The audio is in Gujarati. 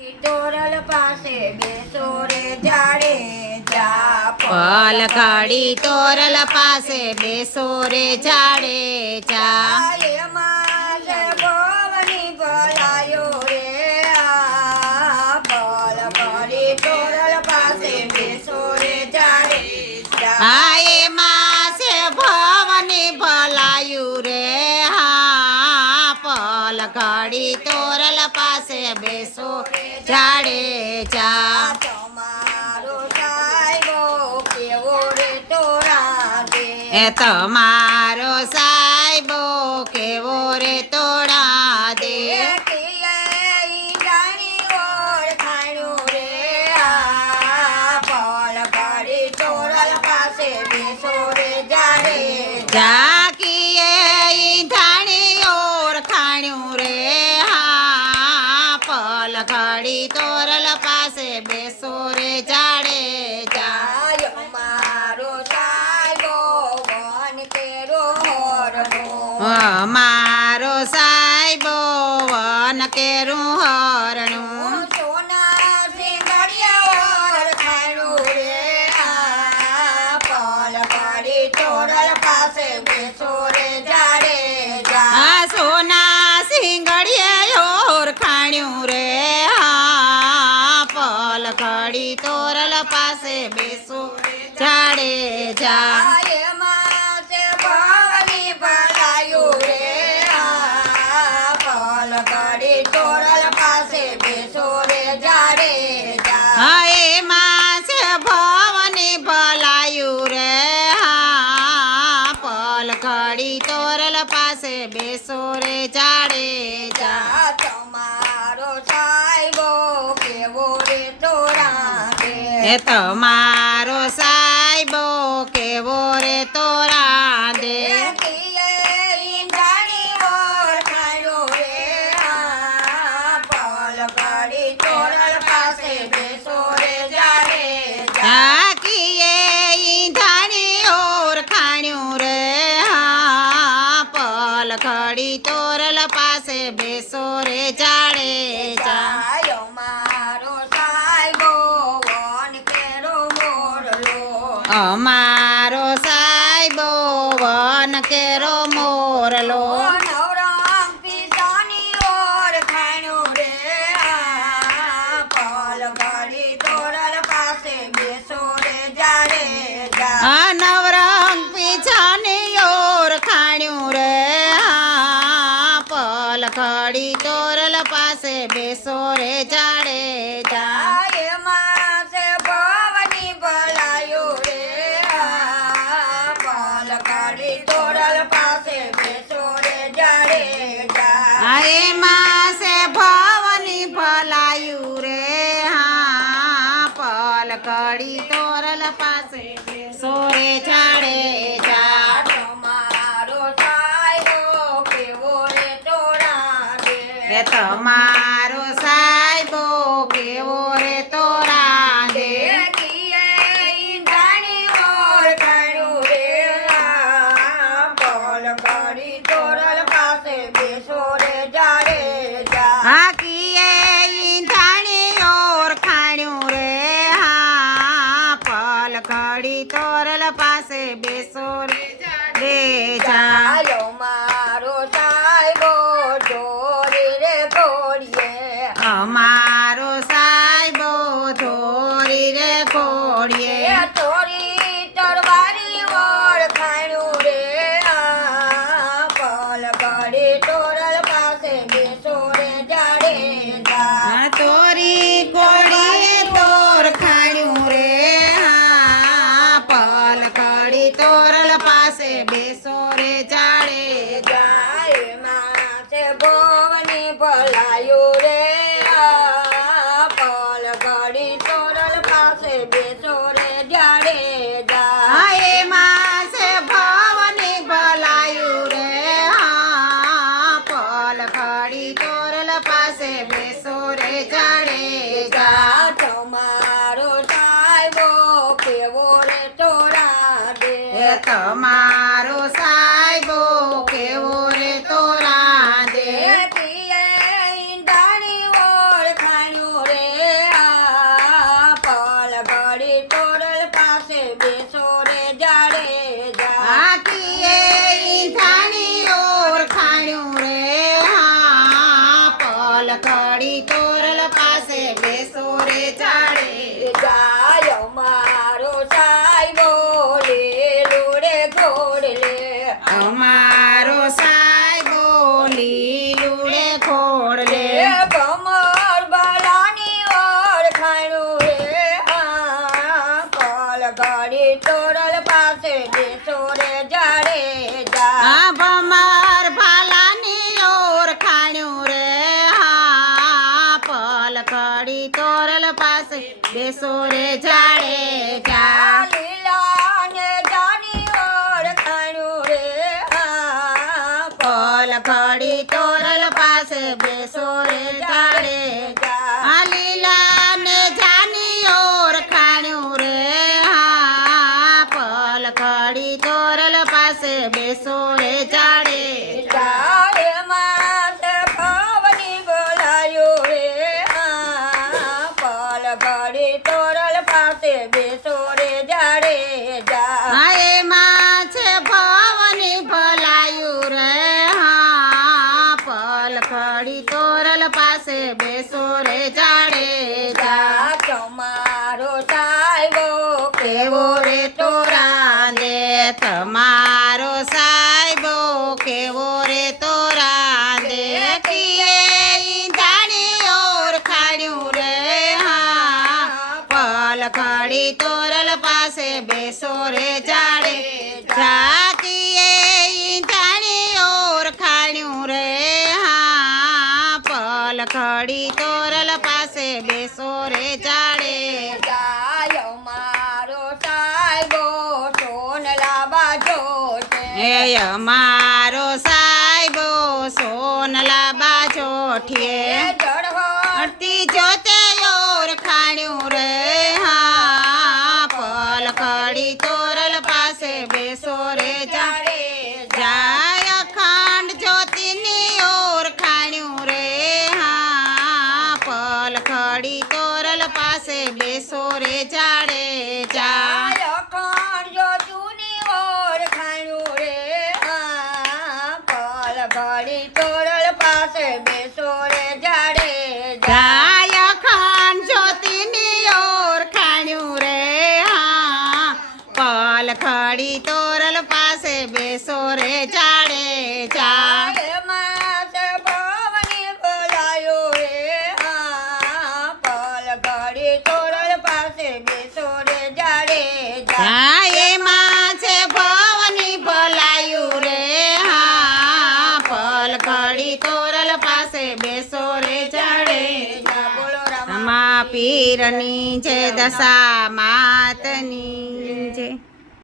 તોરલ પાસે બેસો રે જાડે જા પલખડી તોરલ પાસે બેસો રે જાડે ચા એમાં છે ભવની ભલાયો રે પલખડી તોરલ પાસે બેસો રે જાડે હા એમાં છે ભવની ભલાયું રે હા પલખડી તોરલ પાસે બેસો જાડે ચા તમારો સાહેબો કેવો રે તોરા દે એ તમારો સાહેબો કેવો રે તોડા દે જાકીએ ઈંધાણી ઓળખાણ્યું રે હા પલખડી તોરલ પાસે બેસો રે જાડે જા મારો સાહેબો વન કેરો હોરનો મારો સાહેબો વન કેરું હરણું સોના સિંગડિયા ખાણું રે પલખડી તોરલ પાસે બેસો રે જાડે જા આ સોના સિંગડીએ ઓળખાણ્યું રે હા પલખડી તોરલ પાસે બેસો જાડે જા એમાં છે ભવની ભલાયું રે પલખડી તોરલ પાસે બેસો રે જાડે જા હા એમાં છે ભવની ભલાયું રે હા પલખડી તોરલ પાસે બેસો રે જાડે જા તમારો સાહેબો કેવો રે તોરા દે એ તમારો સાહેબો કેવો રે તોરા દે જાકીએ ઈંધાણી ઓળખાણ્યું રે હા પલખડી તોરલ પાસે બેસો રે જાડે જા અમારો સાહેબો વન કેરો મોરલો આ નવરંગ પીછાની ઓળખાણ્યું રે હા પલખડી તોરલ પાસે બેસો રે જાડે જા આ એમાં છે ભવની ભલાયું રે હા પલખડી તોરલ પાસે બેસો રે જાડે જા એ તમારો સાહેબો કેવો રે તોરા દે હાકીએ ઈંધાણી ઓળખાણ્યું રે હા પલખડી તોરલ પાસે બેસો રે જા મારો સાહેબો જોડી રે ઘોડીએ અમારો સાહેબો ધોરી રે ઘોડીએ થોડી તરવારી ઓળખાણું રે પલખડી તોરલ પાસે બેસો રે જાડે જા તોરી ઘોડીએ તોર ખાણ્યું રે હા પલખડી તોરલ પાસે બેસો રે જાડે જા ભવની ભલાયું રે પલખડી તોરલ પાસે બેસો રે જાડે જા હા એમાં છે ભવની ભલાયું રે હા પલખડી તોરલ પાસે બેસો રે જાડે જા તમારો સાહેબો કેવો રે તોરા દે એ તમારો સાહેબો કેવો રે તોરા દે ઈંધાણી ઓળખાણું રે ખડી તોરલ પાસે બેસો રે જાડેજા લીલા ને જાની ઓળખાણું રે હા પલ ખડી તોરલ પાસે બેસો રે જાડેજા આ લીલા ને જાની ઓળખાણ્યું રે હા પલ ખડી તોરલ પાસે બેસો રે જાડેજા એમાં ભવની બોલાયું રે હા પલ ઘડી તોરલ પાસે બેસો રે જાડેજા હા એમાં છે ભવની ભલાયું રે હા પલ ખડી તોરલ પાસે બેસો રે જાડેજા તમારો સાહેબો કેવો રે તોરા દે તમારો સાહેબો કેવો રે તોરા દે કીએ જાણી ઓળખાણ્યું રે હા પલ ખડી તોરલ પાસે બેસો રે જાડે જાકીએ જાણી ઓળખાણ્યું રે હા પલ ખડી તોરલ પાસે બેસો રે જાડે જાય મારો સાહેબો સોનલા બાજો છે હે અમારો સાહેબો સોનલા બાજોઠીએ અડતી જોતે ઓળખાણ્યું રે હા પલ ખડી તોરલ પાસે બેસો રે જાડે જાય અખંડ જ્યોતિની ઓળખાણ્યું રે હા પલ ખડી તોરલ પાસે બેસો રે જાડે જા અખંડ જો જૂની ઓળખાણું રે હા પલ ઘડી તોરલ પાસે બેસો રે જાડેજા જાય અખંડ જ્યોતિની ઓળખાણ્યું રે હા પલ ખડી તોરલ પાસે બેસો રે જાડેજા એમાં ભવની બોલાયો રે હા પલ ઘડી તોરલ પાસે બેસો રે જાડેજા હા એમાં છે ભવની ભલાયું રે હા પલ ખડી તોરલ પાસે બેસો રે જાડેજા બોલો રામા રમા પીરની છે દશા માતની છે